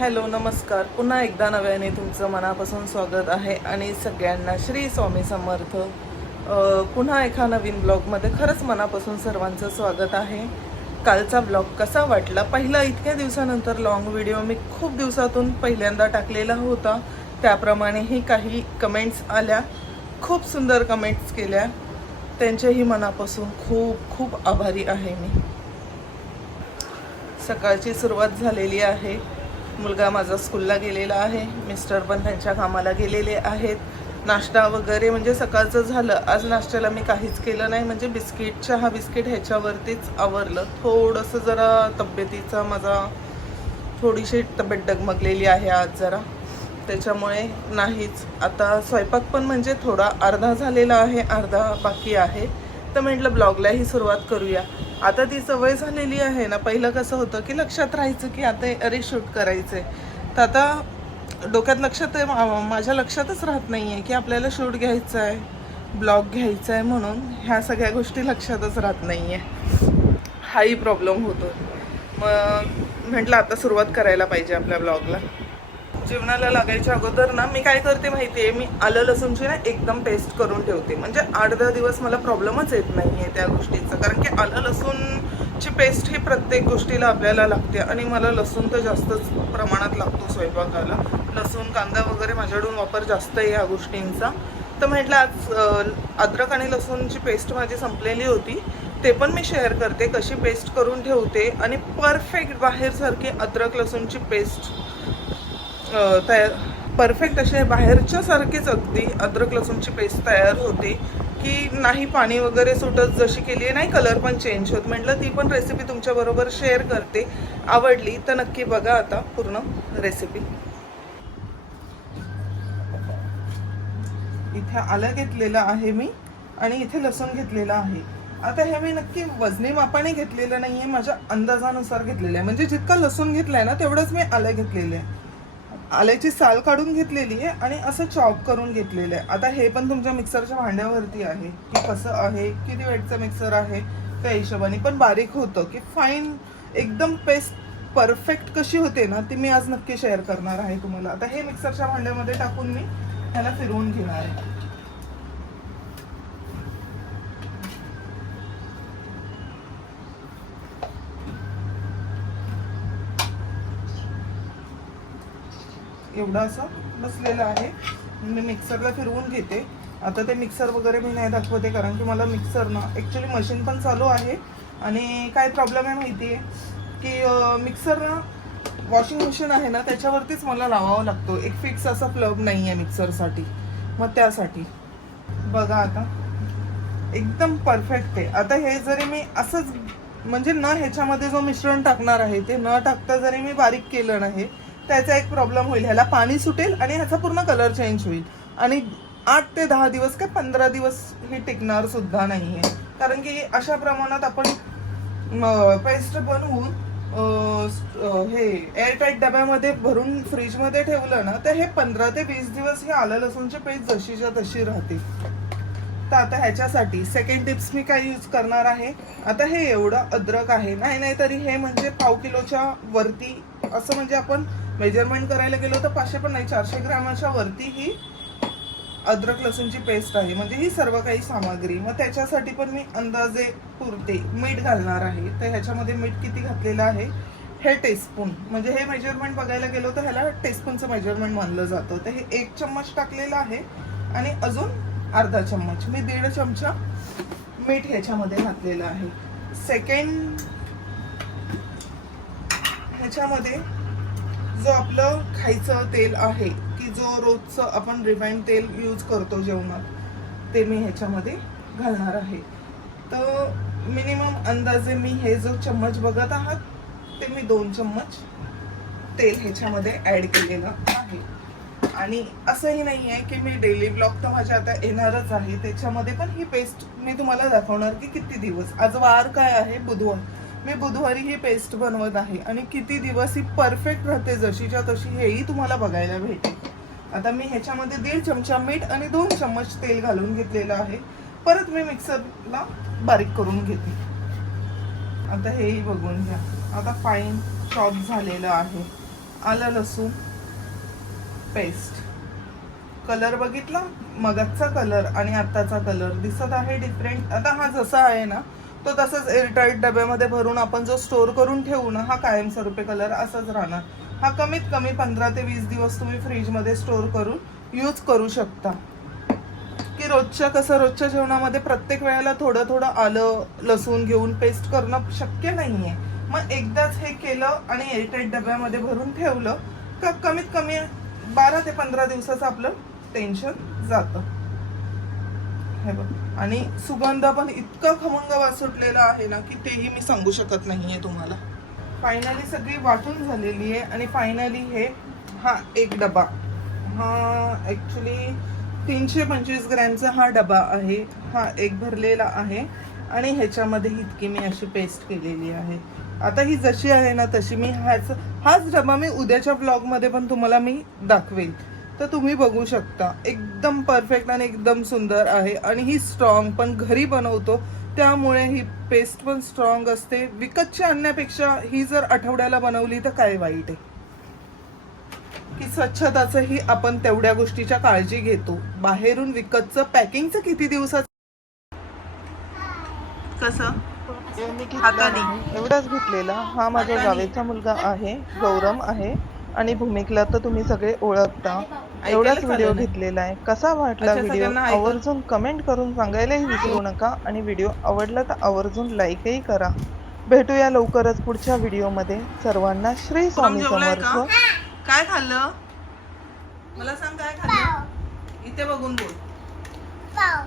Hello नमस्कार. पुन्हा एकदा नव्याने तुमचं मनापासून स्वागत आहे आणि सगळ्यांना श्री स्वामी समर्थ. पुन्हा एका नवीन ब्लॉगमध्ये खरंच मनापासून सर्वांचं स्वागत आहे. कालचा ब्लॉग कसा वाटला? पहिला इतक्या दिवसानंतर लॉंग व्हिडिओ मी खूप दिवसातून पहिल्यांदा टाकलेला होता. त्याप्रमाणेही काही कमेंट्स आल्या. खूप सुंदर कमेंट्स केल्या. त्यांच्याही मनापासून खूप खूप आभारी आहे मी. सकाळची सुरुवात झालेली आहे. मुलगा माझा स्कूलला गेलेला आहे. मिस्टर पण त्यांच्या कामाला गेलेले आहेत. नाश्ता वगैरे म्हणजे सकाळचं झालं. आज नाश्त्याला मी काहीच केलं नाही. म्हणजे बिस्किट चहा बिस्किट ह्याच्यावरतीच आवरलं. थोडंसं जरा तब्येतीचा माझा थोडीशी तब्येत डगमगलेली आहे आज जरा. त्याच्यामुळे नाहीच. आता स्वयंपाक पण म्हणजे थोडा अर्धा झालेला आहे. अर्धा बाकी आहे. तर म्हटलं ब्लॉगलाही सुरुवात करूया. आता ती सवय झालेली आहे ना पहिलं कसं होतं की लक्षात राहायचं की आता अरे शूट करायचं आहे तर आता डोक्यात लक्षात आहे माझ्या लक्षातच राहत नाही आहे की आपल्याला शूट घ्यायचं आहे ब्लॉग घ्यायचा आहे म्हणून ह्या सगळ्या गोष्टी लक्षातच राहत नाही आहे हाही प्रॉब्लेम होतो मग म्हटलं आता सुरुवात करायला पाहिजे आपल्या ब्लॉगला जेवणाला लागायच्या अगोदर ना मी काय करते माहिती आहे मी आलं लसूणची ना एकदम पेस्ट करून ठेवते. म्हणजे आठ दहा दिवस मला प्रॉब्लेमच येत नाही आहे त्या गोष्टीचा. कारण की आलं लसूणची पेस्ट ही प्रत्येक गोष्टीला आपल्याला लागते. आणि मला लसूण तर जास्तच प्रमाणात लागतो स्वयंपाकाला. लसूण कांदा वगैरे माझ्याकडून वापर जास्त आहे या गोष्टींचा. तर म्हटलं आज अद्रक आणि लसूणची पेस्ट माझी संपलेली होती. ते पण मी शेअर करते कशी पेस्ट करून ठेवते. आणि परफेक्ट बाहेरसारखी अद्रक लसूणची पेस्ट तयार परफेक्ट असे बाहेरच्या सारखीच अगदी अद्रक लसूणची पेस्ट तयार होते की नाही पाणी वगैरे सुटत जशी केली आहे नाही कलर पण चेंज होत. म्हटलं ती पण रेसिपी तुमच्याबरोबर शेअर करते. आवडली तर नक्की बघा आता पूर्ण रेसिपी इथे आलं घेतलेलं आहे मी आणि इथे लसूण घेतलेलं आहे. आता हे मी नक्की वजनी मापाने घेतलेलं आहे माझ्या अंदाजानुसार घेतलेलं आहे. म्हणजे जितका लसूण घेतलाय ना तेवढंच मी आलं घेतलेलं आहे. आल्याची साल काढून घेतलेली आहे आणि असं चॉप करून घेतलेलं आहे. आता हे पण तुमच्या मिक्सरच्या भांड्यावरती आहे. की कसं आहे किती वेटचं मिक्सर आहे त्या हिशोबाने. पण बारीक होतं की फाईन एकदम पेस्ट परफेक्ट कशी होते ना ती मी आज नक्की शेअर करणार आहे तुम्हाला. आता हे मिक्सरच्या भांड्यामध्ये टाकून मी ह्याला फिरवून घेणार आहे. एवढं असं बसलेलं आहे. मी मिक्सरला फिरवून घेते. आता ते मिक्सर वगैरे मी नाही दाखवते कारण की मला मिक्सर ना ॲक्च्युली मशीन पण चालू आहे. आणि काय प्रॉब्लेम आहे माहिती आहे की मिक्सर ना वॉशिंग मशीन आहे ना त्याच्यावरतीच मला लावावं लागतो. एक फिक्स असा प्लग नाही आहे मिक्सरसाठी मग त्यासाठी. बघा आता. एकदम परफेक्ट आहे. आता हे जरी मी असंच म्हणजे न ह्याच्यामध्ये जो मिश्रण टाकणार आहे ते न टाकता जरी मी बारीक केलं नाही त्याचा एक प्रॉब्लेम होईल. ह्याला पाणी सुटेल आणि ह्याचा पूर्ण कलर चेंज होईल. आणि आठ ते दहा दिवस काय पंधरा दिवस हे टिकणार सुद्धा नाहीये. कारण की अशा प्रमाणात आपण पेस्ट बनवून हे एअरटाईट डब्यामध्ये भरून फ्रीजमध्ये ठेवलं ना तर हे पंधरा ते वीस दिवस हे आलं लसूणची पेस्ट जशीच्या तशी राहते तर आता ह्याच्यासाठी सेकंड टिप्स मी काय यूज करणार आहे? आता हे एवढं अद्रक आहे. नाही नाही तरी हे म्हणजे पाव किलोच्या वरती असं म्हणजे आपण मेजरमेंट करायला गेलो तर पाचशे पण नाही चारशे ग्रामाच्या वरती ही अद्रक लसूणची पेस्ट आहे. म्हणजे ही सर्व काही सामग्री. मग त्याच्यासाठी पण मी अंदाजे पुरते. मीठ घालणार आहे. तर ह्याच्यामध्ये मीठ किती घातलेलं आहे? हे टेस्पून म्हणजे हे मेजरमेंट बघायला गेलो तर ह्याला टेस्पूनचं मेजरमेंट मानलं जातं. तर हे एक चम्मच टाकलेलं आहे आणि अजून अर्धा चम्मच. मी दीड चमचा मीठ ह्याच्यामध्ये घातलेलं आहे. सेकंड ह्याच्यामध्ये जो आपलं खायचं तेल आहे की जो रोजचं आपण रिफाईंड तेल यूज करतो जेवणात ते मी ह्याच्यामध्ये घालणार आहे. तर मिनिमम अंदाजे मी हे जो चम्मच बघत आहात ते मी दोन चम्मच तेल ह्याच्यामध्ये ॲड केलेलं आहे. आणि असंही नाही आहे की मी डेली ब्लॉग तर माझ्या आता येणारच आहे त्याच्यामध्ये पण ही पेस्ट मी तुम्हाला दाखवणार की किती दिवस. आज वार काय आहे? बुधवार. मी बुधवारी ही पेस्ट बनवत आहे. आणि किती दिवस ही परफेक्ट राहते जशीच्या तशी हेही तुम्हाला बघायला भेटेल. आता मी ह्याच्यामध्ये दीड चमचा मीठ आणि दोन चम्मच तेल घालून घेतलेलं आहे. परत मी मिक्सरला बारीक करून घेते. आता हेही बघून घ्या. आता फाईन चॉप झालेलं आहे. आलं लसूण पेस्ट कलर बघितला? मगाचा कलर आणि आत्ताचा कलर दिसत आहे डिफरंट आता हा जसा आहे ना तो तसंच एअरटाईट डब्यामध्ये भरून आपण जो स्टोर करून ठेवू ना हा कायमस्वरूपी कलर असाच राहणार. हा कमीत कमी पंधरा ते वीस दिवस तुम्ही फ्रीजमध्ये स्टोर करून यूज करू शकता. की रोजच्या कसं रोजच्या जेवणामध्ये प्रत्येक वेळेला थोडं थोडं आलं लसूण घेऊन पेस्ट करणं शक्य नाही आहे मग एकदाच हे केलं आणि एअरटाईट डब्यामध्ये भरून ठेवलं का कमीत कमी बारा ते पंधरा दिवसाचं आपलं टेन्शन जातं. हे बघ. आणि सुगंध पण इतकं खमंग वासुटलेला आहे ना की तेही मी सांगू शकत नाहीये तुम्हाला. फायनली सगळी वाटून झालेली आहे आणि फायनली हे हा एक डबा. हा ॲक्च्युली तीनशे पंचवीस ग्रॅमचा हा डबा आहे. हा एक भरलेला आहे आणि ह्याच्यामध्ये इतकी मी अशी पेस्ट केलेली आहे. आता ही जशी आहे ना तशी मी ह्याच हाच डबा मी उद्याच्या ब्लॉगमध्ये पण तुम्हाला मी दाखवेल. तर तुम्ही बघू शकता. एकदम परफेक्ट आणि एकदम सुंदर आहे आणि ही स्ट्रॉंग पण घरी बनवतो. त्यामुळे ही पेस्ट पण स्ट्रॉंग असते. विकतची आणण्यापेक्षा ही जर आठवड्याला बनवली तर काय वाईट आहे? की स्वच्छताचंही आपण तेवढ्या गोष्टीच्या काळजी घेतो. बाहेरून विकतचं पॅकिंगचं किती दिवसाचं? कसं? एवढाच घेतलेला. हा माझ्या जावेचा मुलगा आहे. गौरम आहे. आणि भूमिकला तर तुम्ही सगळे ओळखता. एवढाच व्हिडिओ घेतलेला आहे. कसा वाटला व्हिडिओ? आवर्जून कमेंट करून सांगायलाही विसरू नका आणि व्हिडिओ आवडला तर आवर्जून लाईकही करा. भेटूया लवकरच पुढच्या व्हिडिओमध्ये. सर्वांना श्री स्वामी समर्थ. काय खाल्लं? मला सांग काय खाल्लं? इथे बघून बोल. पाव.